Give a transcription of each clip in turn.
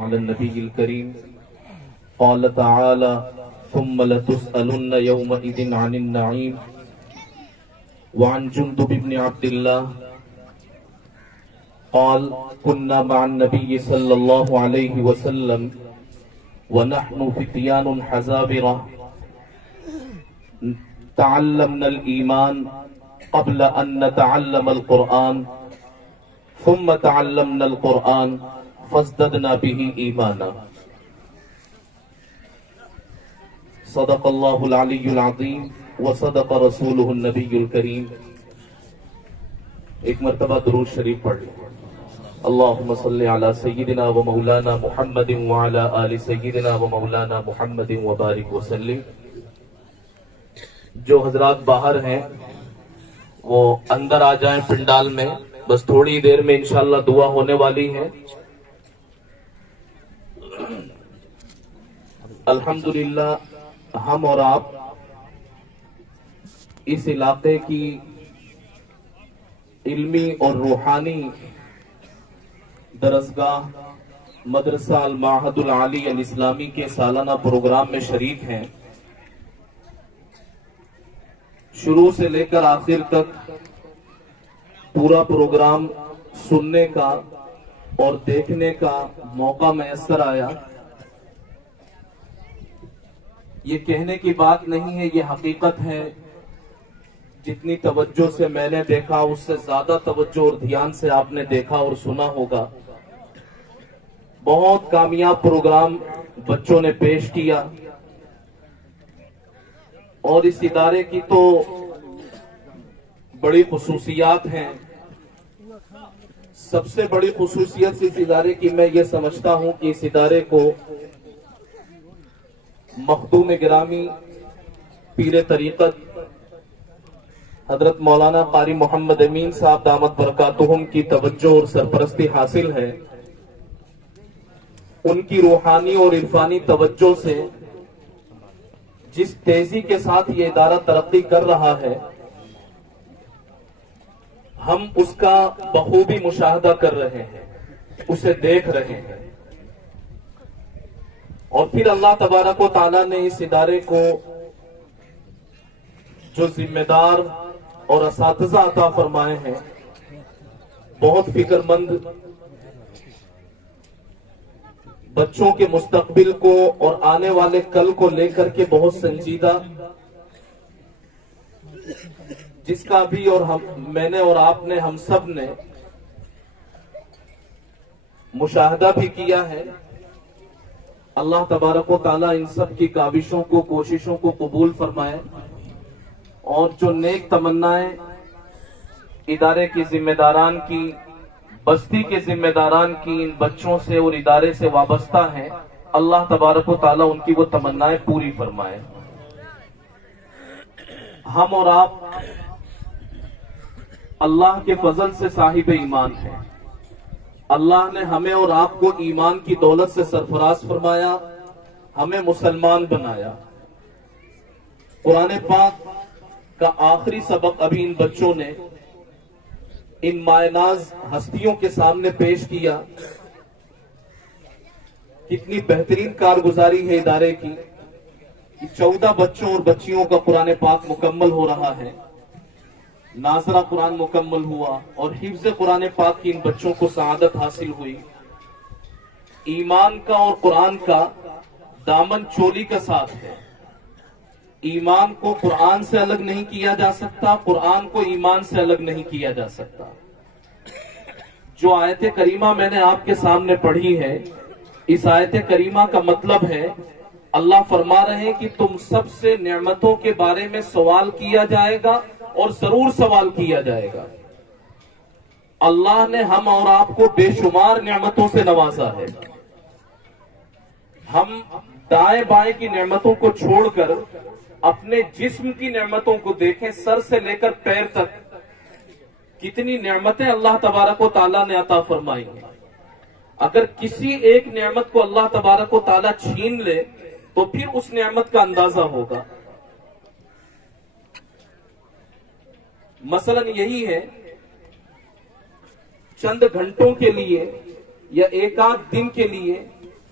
على النبي الكريم قال تعالى ثم لتسألن يومئذ عن النعيم وعن جندب بن عبد الله قال كنا مع النبي صلى الله عليه وسلم ونحن فتيان حزابرة تعلمنا الإيمان قبل أن نتعلم القرآن ثم تعلمنا القرآن فازددنا به ایمانا صدق اللہ العلی العظیم وصدق رسولہ النبی الکریم۔ ایک مرتبہ درود شریف پڑھ لیں۔ اللہم صلی علی سیدنا و مولانا محمد وعلی آل سیدنا و مولانا محمد وبارک وسلم۔ جو حضرات باہر ہیں وہ اندر آ جائیں پنڈال میں، بس تھوڑی دیر میں انشاءاللہ دعا ہونے والی ہے۔ الحمدللہ ہم اور آپ اس علاقے کی علمی اور روحانی درسگاہ مدرسہ المعہد العالی الاسلامی کے سالانہ پروگرام میں شریک ہیں۔ شروع سے لے کر آخر تک پورا پروگرام سننے کا اور دیکھنے کا موقع میسر آیا۔ یہ کہنے کی بات نہیں ہے، یہ حقیقت ہے۔ جتنی توجہ سے میں نے دیکھا اس سے زیادہ توجہ اور دھیان سے آپ نے دیکھا اور سنا ہوگا۔ بہت کامیاب پروگرام بچوں نے پیش کیا، اور اس ادارے کی تو بڑی خصوصیات ہیں۔ سب سے بڑی خصوصیت اس ادارے کی میں یہ سمجھتا ہوں کہ اس ادارے کو مخدوم گرامی پیر طریقت حضرت مولانا قاری محمد امین صاحب دامت برکاتہم کی توجہ اور سرپرستی حاصل ہے۔ ان کی روحانی اور عرفانی توجہ سے جس تیزی کے ساتھ یہ ادارہ ترقی کر رہا ہے، ہم اس کا بخوبی مشاہدہ کر رہے ہیں، اسے دیکھ رہے ہیں۔ اور پھر اللہ تبارک و تعالیٰ نے اس ادارے کو جو ذمہ دار اور اساتذہ عطا فرمائے ہیں، بہت فکر مند، بچوں کے مستقبل کو اور آنے والے کل کو لے کر کے بہت سنجیدہ، جس کا بھی اور میں نے اور آپ نے، ہم سب نے مشاہدہ بھی کیا ہے۔ اللہ تبارک و تعالیٰ ان سب کی کاوشوں کو، کوششوں کو قبول فرمائے، اور جو نیک تمنائیں ادارے کی ذمہ داران کی، بستی کے ذمہ داران کی ان بچوں سے اور ادارے سے وابستہ ہیں، اللہ تبارک و تعالیٰ ان کی وہ تمنائیں پوری فرمائے۔ ہم اور آپ اللہ کے فضل سے صاحب ایمان ہیں۔ اللہ نے ہمیں اور آپ کو ایمان کی دولت سے سرفراز فرمایا، ہمیں مسلمان بنایا۔ قرآن پاک کا آخری سبق ابھی ان بچوں نے ان مائناز ہستیوں کے سامنے پیش کیا۔ کتنی بہترین کارگزاری ہے ادارے کی کہ 14 بچوں اور بچیوں کا قرآن پاک مکمل ہو رہا ہے، ناظرہ قرآن مکمل ہوا، اور حفظ قرآن پاک کی ان بچوں کو سعادت حاصل ہوئی۔ ایمان کا اور قرآن کا دامن چولی کا ساتھ ہے۔ ایمان کو قرآن سے الگ نہیں کیا جا سکتا، قرآن کو ایمان سے الگ نہیں کیا جا سکتا۔ جو آیت کریمہ میں نے آپ کے سامنے پڑھی ہے، اس آیت کریمہ کا مطلب ہے اللہ فرما رہے ہیں کہ تم سب سے نعمتوں کے بارے میں سوال کیا جائے گا، اور ضرور سوال کیا جائے گا۔ اللہ نے ہم اور آپ کو بے شمار نعمتوں سے نوازا ہے۔ ہم دائیں بائیں کی نعمتوں کو چھوڑ کر اپنے جسم کی نعمتوں کو دیکھیں، سر سے لے کر پیر تک کتنی نعمتیں اللہ تبارک و تعالیٰ نے عطا فرمائی ہیں۔ اگر کسی ایک نعمت کو اللہ تبارک و تعالیٰ چھین لے تو پھر اس نعمت کا اندازہ ہوگا۔ مثلا یہی ہے، چند گھنٹوں کے لیے یا ایک آدھ دن کے لیے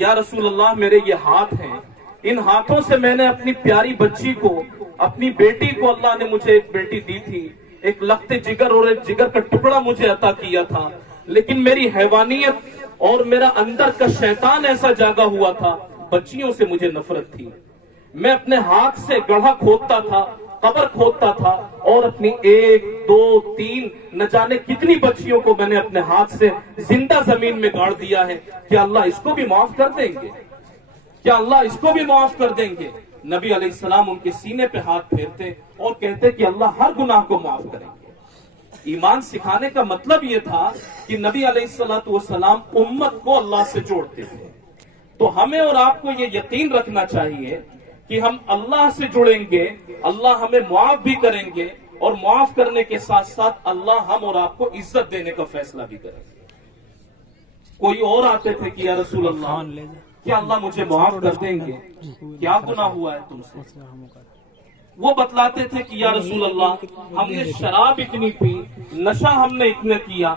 یا رسول اللہ میرے یہ ہاتھ ہیں، ان ہاتھوں سے میں نے اپنی پیاری بچی کو، اپنی بیٹی کو، اللہ نے مجھے ایک بیٹی دی تھی، ایک لخت جگر اور ایک جگر کا ٹکڑا مجھے عطا کیا تھا، لیکن میری حیوانیت اور میرا اندر کا شیطان ایسا جاگا ہوا تھا، بچیوں سے مجھے نفرت تھی، میں اپنے ہاتھ سے گڑھا کھودتا تھا، قبر کھودتا تھا، اور اپنی 1 2 3 نہ جانے کتنی بچیوں کو میں نے اپنے ہاتھ سے زندہ زمین میں گاڑ دیا ہے. کیا اللہ اس کو بھی معاف کر دیں گے؟ کیا اللہ اس کو بھی معاف کر دیں گے؟ نبی علیہ السلام ان کے سینے پہ ہاتھ پھیرتے اور کہتے کہ اللہ ہر گناہ کو معاف کریں گے. ایمان سکھانے کا مطلب یہ تھا کہ نبی علیہ السلام امت کو اللہ سے جوڑتے تھے. تو ہمیں اور آپ کو یہ یقین رکھنا چاہیے کہ ہم اللہ سے جڑیں گے، اللہ ہمیں معاف بھی کریں گے، اور معاف کرنے کے ساتھ ساتھ اللہ ہم اور آپ کو عزت دینے کا فیصلہ بھی کریں گے. کوئی اور آتے تھے کہ یا رسول اللہ کیا اللہ مجھے معاف کر دیں گے؟ کیا گناہ ہوا ہے تم سے؟ وہ بتلاتے تھے کہ یا رسول اللہ ہم نے شراب اتنی پی، نشہ ہم نے اتنا کیا.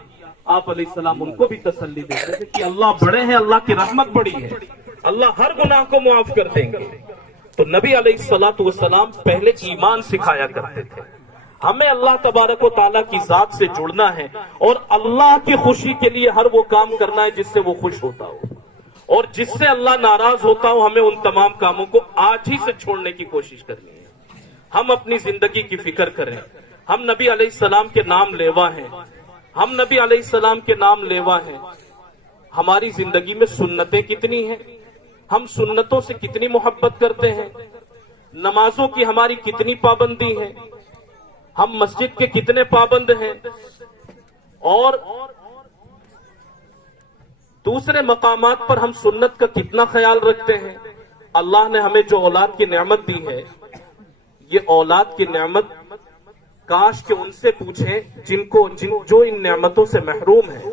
آپ علیہ السلام ان کو بھی تسلی دیتے تھے کہ اللہ بڑے ہیں، اللہ کی رحمت بڑی ہے، اللہ ہر گناہ کو معاف کر دیں گے. تو نبی علیہ السلام پہلے ایمان سکھایا کرتے تھے. ہمیں اللہ تبارک و تعالیٰ کی ذات سے جڑنا ہے اور اللہ کی خوشی کے لیے ہر وہ کام کرنا ہے جس سے وہ خوش ہوتا ہو، اور جس سے اللہ ناراض ہوتا ہو ہمیں ان تمام کاموں کو آج ہی سے چھوڑنے کی کوشش کرنی ہے. ہم اپنی زندگی کی فکر کریں. ہم نبی علیہ السلام کے نام لیوا ہیں، ہم نبی علیہ السلام کے نام لیوا ہیں. ہماری زندگی میں سنتیں کتنی ہیں، ہم سنتوں سے کتنی محبت کرتے ہیں، نمازوں کی ہماری کتنی پابندی ہے، ہم مسجد کے کتنے پابند ہیں، اور دوسرے مقامات پر ہم سنت کا کتنا خیال رکھتے ہیں. اللہ نے ہمیں جو اولاد کی نعمت دی ہے، یہ اولاد کی نعمت کاش کہ ان سے پوچھیں جو ان نعمتوں سے محروم ہیں،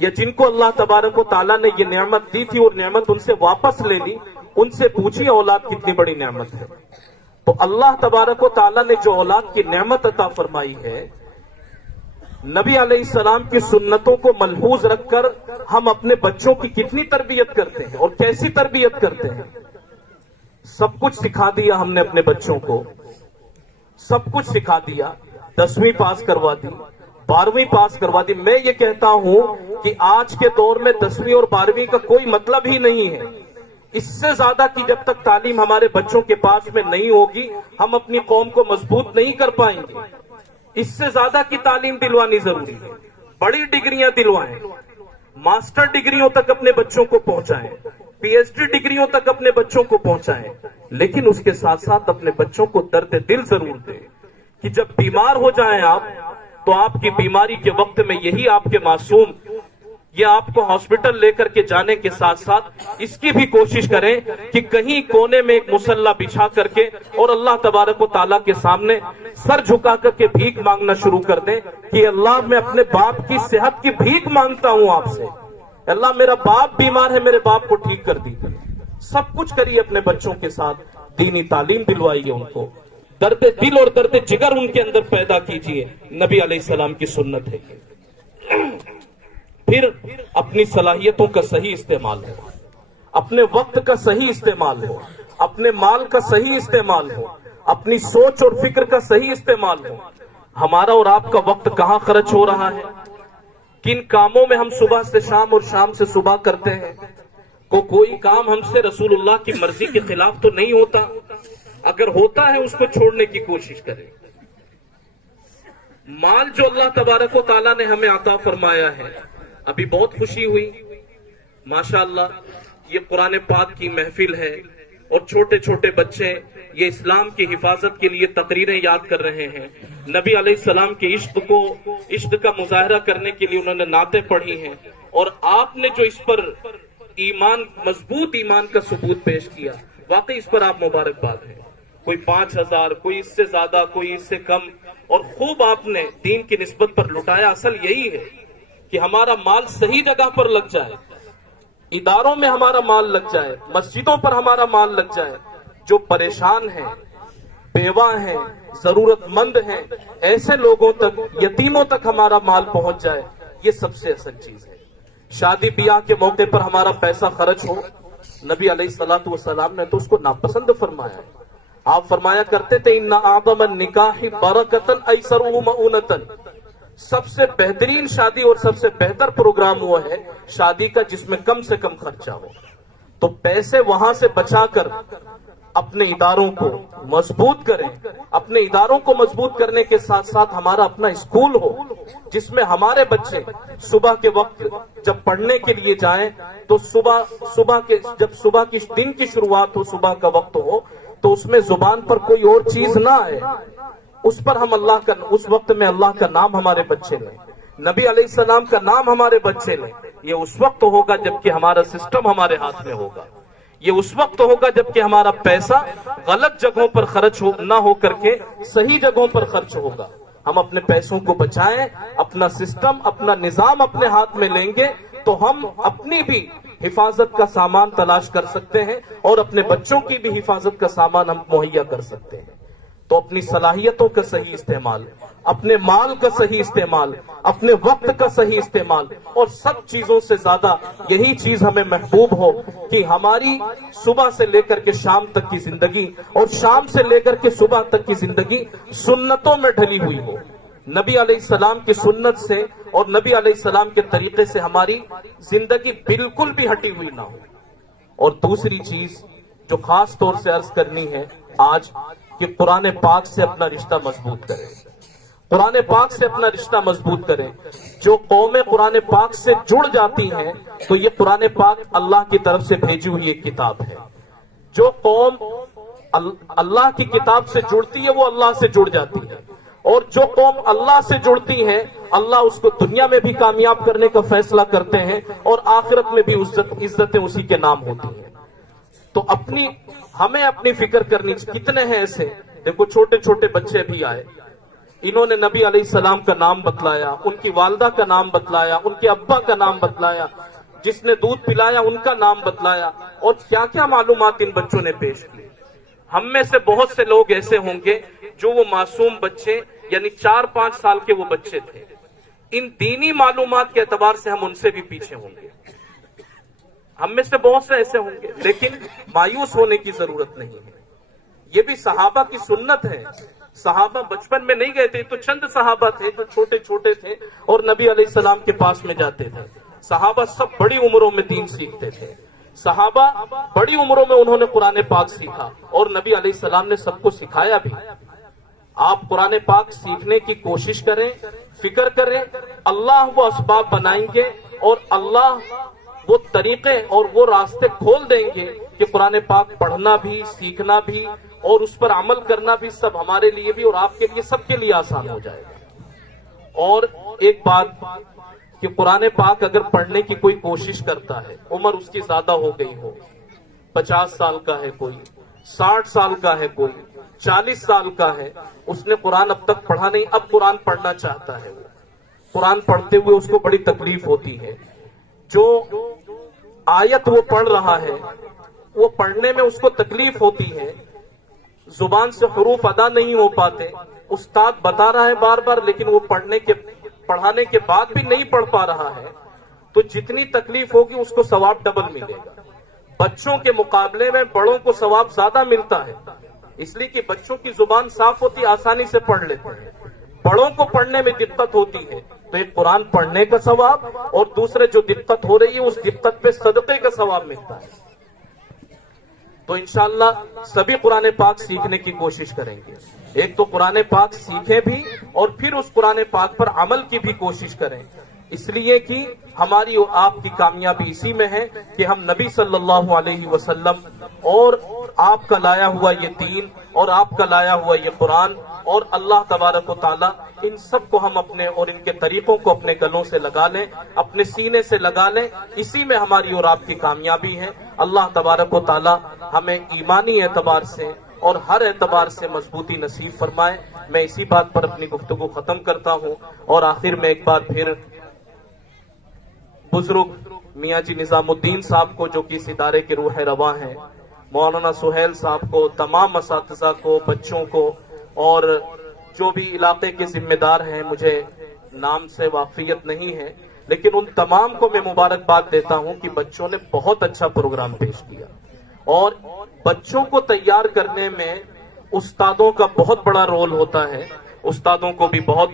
یا جن کو اللہ تبارک و تعالیٰ نے یہ نعمت دی تھی اور نعمت ان سے واپس لے لی، ان سے پوچھیں اولاد کتنی بڑی نعمت ہے. تو اللہ تبارک و تعالیٰ نے جو اولاد کی نعمت عطا فرمائی ہے، نبی علیہ السلام کی سنتوں کو ملحوظ رکھ کر ہم اپنے بچوں کی کتنی تربیت کرتے ہیں اور کیسی تربیت کرتے ہیں. سب کچھ سکھا دیا ہم نے اپنے بچوں کو، سب کچھ سکھا دیا. 10ویں پاس کروا دی، 12ویں پاس کروا دی. میں یہ کہتا ہوں کہ آج کے دور میں 10ویں اور 12ویں کا کوئی مطلب ہی نہیں ہے. اس سے زیادہ کی جب تک تعلیم ہمارے بچوں کے پاس میں نہیں ہوگی ہم اپنی قوم کو مضبوط نہیں کر پائیں گے. اس سے زیادہ کی تعلیم دلوانی ضروری ہے. بڑی ڈگریاں دلوائیں، ماسٹر ڈگریوں تک اپنے بچوں کو پہنچائیں، پی ایچ ڈی ڈگریوں تک اپنے بچوں کو پہنچائیں، لیکن اس کے ساتھ ساتھ اپنے بچوں کو درد دل ضرور دیں کہ جب بیمار ہو جائیں آپ تو آپ کی بیماری کے وقت میں یہی آپ کے معصوم یہ آپ کو ہاسپٹل لے کر کے جانے کے ساتھ ساتھ اس کی بھی کوشش کریں کہ کہیں کونے میں ایک مصلی بچھا کر کے اور اللہ تبارک و تعالیٰ کے سامنے سر جھکا کر کے بھیک مانگنا شروع کر دیں کہ اللہ میں اپنے باپ کی صحت کی بھیک مانگتا ہوں آپ سے، اللہ میرا باپ بیمار ہے، میرے باپ کو ٹھیک کر دی. سب کچھ کریے اپنے بچوں کے ساتھ، دینی تعلیم دلوائیے ان کو، درد دل اور درد جگر ان کے اندر پیدا کیجیے. نبی علیہ السلام کی سنت ہے. پھر اپنی صلاحیتوں کا صحیح استعمال ہو، اپنے وقت کا صحیح استعمال ہو، اپنے مال کا صحیح استعمال ہو، اپنی سوچ اور فکر کا صحیح استعمال ہو. ہمارا اور آپ کا وقت کہاں خرچ ہو رہا ہے، کن کاموں میں ہم صبح سے شام اور شام سے صبح کرتے ہیں. کوئی کام ہم سے رسول اللہ کی مرضی کے خلاف تو نہیں ہوتا، اگر ہوتا ہے اس کو چھوڑنے کی کوشش کریں. مال جو اللہ تبارک و تعالیٰ نے ہمیں عطا فرمایا ہے، ابھی بہت خوشی ہوئی ماشاءاللہ، یہ قرآن پاک کی محفل ہے اور چھوٹے چھوٹے بچے یہ اسلام کی حفاظت کے لیے تقریریں یاد کر رہے ہیں. نبی علیہ السلام کے عشق کا مظاہرہ کرنے کے لیے انہوں نے نعتیں پڑھی ہیں، اور آپ نے جو اس پر ایمان، مضبوط ایمان کا ثبوت پیش کیا، واقعی اس پر آپ مبارکباد ہے. کوئی 5000، کوئی اس سے زیادہ، کوئی اس سے کم، اور خوب آپ نے دین کی نسبت پر لٹایا. اصل یہی ہے کہ ہمارا مال صحیح جگہ پر لگ جائے، اداروں میں ہمارا مال لگ جائے، مسجدوں پر ہمارا مال لگ جائے. جو پریشان ہیں، بیوہ ہیں، ضرورت مند ہیں، ایسے لوگوں تک، یتیموں تک ہمارا مال پہنچ جائے، یہ سب سے اصل چیز ہے. شادی بیاہ کے موقع پر ہمارا پیسہ خرچ ہو، نبی علیہ الصلوۃ والسلام نے تو اس کو ناپسند فرمایا ہے. آپ فرمایا کرتے تھے ان اعظم النکاح برکۃ ایسرہ مؤونۃ، سب سے بہترین شادی اور سب سے بہتر پروگرام وہ ہے شادی کا جس میں کم سے کم خرچہ ہو. تو پیسے وہاں سے بچا کر اپنے اداروں کو مضبوط کریں. اپنے اداروں کو مضبوط کرنے کے ساتھ ساتھ ہمارا اپنا اسکول ہو جس میں ہمارے بچے صبح کے وقت جب پڑھنے کے لیے جائیں تو صبح کی دن کی شروعات ہو، صبح کا وقت ہو تو اس میں زبان پر کوئی اور چیز نہ آئے، اس پر ہم اس وقت میں اللہ کا نام ہمارے بچے لیں، نبی علیہ السلام کا نام ہمارے بچے لیں. یہ اس وقت ہوگا جبکہ ہمارا سسٹم ہمارے ہاتھ میں ہوگا. یہ اس وقت ہوگا جبکہ ہمارا پیسہ غلط جگہوں پر خرچ نہ ہو کر کے صحیح جگہوں پر خرچ ہوگا. ہم اپنے پیسوں کو بچائیں، اپنا سسٹم اپنا نظام اپنے ہاتھ میں لیں گے تو ہم اپنی بھی حفاظت کا سامان تلاش کر سکتے ہیں اور اپنے بچوں کی بھی حفاظت کا سامان ہم مہیا کر سکتے ہیں. تو اپنی صلاحیتوں کا صحیح استعمال، اپنے مال کا صحیح استعمال، اپنے وقت کا صحیح استعمال، اور سب چیزوں سے زیادہ یہی چیز ہمیں محبوب ہو کہ ہماری صبح سے لے کر کے شام تک کی زندگی اور شام سے لے کر کے صبح تک کی زندگی سنتوں میں ڈھلی ہوئی ہو. نبی علیہ السلام کی سنت سے اور نبی علیہ السلام کے طریقے سے ہماری زندگی بالکل بھی ہٹی ہوئی نہ ہو. اور دوسری چیز جو خاص طور سے عرض کرنی ہے آج کہ قرآن پاک سے اپنا رشتہ مضبوط کریں. قرآن پاک سے اپنا رشتہ مضبوط کریں. جو قومیں قرآن پاک سے جڑ جاتی ہیں تو یہ قرآن پاک اللہ کی طرف سے بھیجی ہوئی ایک کتاب ہے. جو قوم اللہ کی کتاب سے جڑتی ہے وہ اللہ سے جڑ جاتی ہے، اور جو قوم اللہ سے جڑتی ہے اللہ اس کو دنیا میں بھی کامیاب کرنے کا فیصلہ کرتے ہیں اور آخرت میں بھی عزتیں اسی کے نام ہوتی ہیں. تو ہمیں اپنی فکر کرنی چاہیے. کتنے ہیں ایسے، دیکھو چھوٹے چھوٹے بچے بھی آئے، انہوں نے نبی علیہ السلام کا نام بتلایا، ان کی والدہ کا نام بتلایا، ان کے ابا کا نام بتلایا، جس نے دودھ پلایا ان کا نام بتلایا، اور کیا کیا معلومات ان بچوں نے پیش کی. ہم میں سے بہت سے لوگ ایسے ہوں گے جو وہ معصوم بچے یعنی 4-5 سال کے وہ بچے تھے، ان دینی معلومات کے اعتبار سے ہم ان سے بھی پیچھے ہوں گے. ہم میں سے بہت سے ایسے ہوں گے، لیکن مایوس ہونے کی ضرورت نہیں ہے. یہ بھی صحابہ کی سنت ہے. صحابہ بچپن میں نہیں گئے تھے، تو چند صحابہ تھے جو چھوٹے چھوٹے تھے اور نبی علیہ السلام کے پاس میں جاتے تھے. صحابہ سب بڑی عمروں میں دین سیکھتے تھے. صحابہ بڑی عمروں میں انہوں نے قرآن پاک سیکھا اور نبی علیہ السلام نے سب کو سکھایا بھی. آپ قرآن پاک سیکھنے کی کوشش کریں، فکر کریں. اللہ وہ اسباب بنائیں گے اور اللہ وہ طریقے اور وہ راستے کھول دیں گے کہ قرآن پاک پڑھنا بھی، سیکھنا بھی اور اس پر عمل کرنا بھی سب ہمارے لیے بھی اور آپ کے لیے سب کے لیے آسان ہو جائے گا. اور ایک بات کہ قرآن پاک اگر پڑھنے کی کوئی کوشش کرتا ہے، عمر اس کی زیادہ ہو گئی ہو، 50 سال کا ہے کوئی، 60 سال کا ہے کوئی، 40 سال کا ہے، اس نے قرآن اب تک پڑھا نہیں، اب قرآن پڑھنا چاہتا ہے، وہ قرآن پڑھتے ہوئے اس کو بڑی تکلیف ہوتی ہے. جو آیت وہ پڑھ رہا ہے وہ پڑھنے میں اس کو تکلیف ہوتی ہے، زبان سے حروف ادا نہیں ہو پاتے، استاد بتا رہا ہے بار بار لیکن وہ پڑھانے کے بعد بھی نہیں پڑھ پا رہا ہے، تو جتنی تکلیف ہوگی اس کو ثواب ڈبل ملے گا. بچوں کے مقابلے میں بڑوں کو ثواب زیادہ ملتا ہے، اس لیے کہ بچوں کی زبان صاف ہوتی، آسانی سے پڑھ لیتے ہیں. بڑوں کو پڑھنے میں دقت ہوتی ہے، تو ایک قرآن پڑھنے کا ثواب اور دوسرے جو دقت ہو رہی ہے اس دقت پہ صدقے کا ثواب ملتا ہے. تو انشاءاللہ سبھی قرآن پاک سیکھنے کی کوشش کریں گے. ایک تو قرآن پاک سیکھیں بھی اور پھر اس قرآن پاک پر عمل کی بھی کوشش کریں، اس لیے کہ ہماری اور آپ کی کامیابی اسی میں ہے کہ ہم نبی صلی اللہ علیہ وسلم اور آپ کا لایا ہوا یہ دین اور آپ کا لایا ہوا یہ قرآن اور اللہ تبارک و تعالیٰ ان سب کو ہم اپنے اور ان کے طریقوں کو اپنے گلوں سے لگا لیں، اپنے سینے سے لگا لیں. اسی میں ہماری اور آپ کی کامیابی ہے. اللہ تبارک و تعالیٰ ہمیں ایمانی اعتبار سے اور ہر اعتبار سے مضبوطی نصیب فرمائے. میں اسی بات پر اپنی گفتگو ختم کرتا ہوں اور آخر میں ایک بار پھر بزرگ میاں جی نظام الدین صاحب کو جو کہ اس ادارے کے روح رواں ہیں، مولانا سہیل صاحب کو، تمام اساتذہ کو، بچوں کو اور جو بھی علاقے کے ذمہ دار ہیں، مجھے نام سے واقفیت نہیں ہے لیکن ان تمام کو میں مبارکباد دیتا ہوں کہ بچوں نے بہت اچھا پروگرام پیش کیا. اور بچوں کو تیار کرنے میں استادوں کا بہت بڑا رول ہوتا ہے. استادوں کو بھی بہت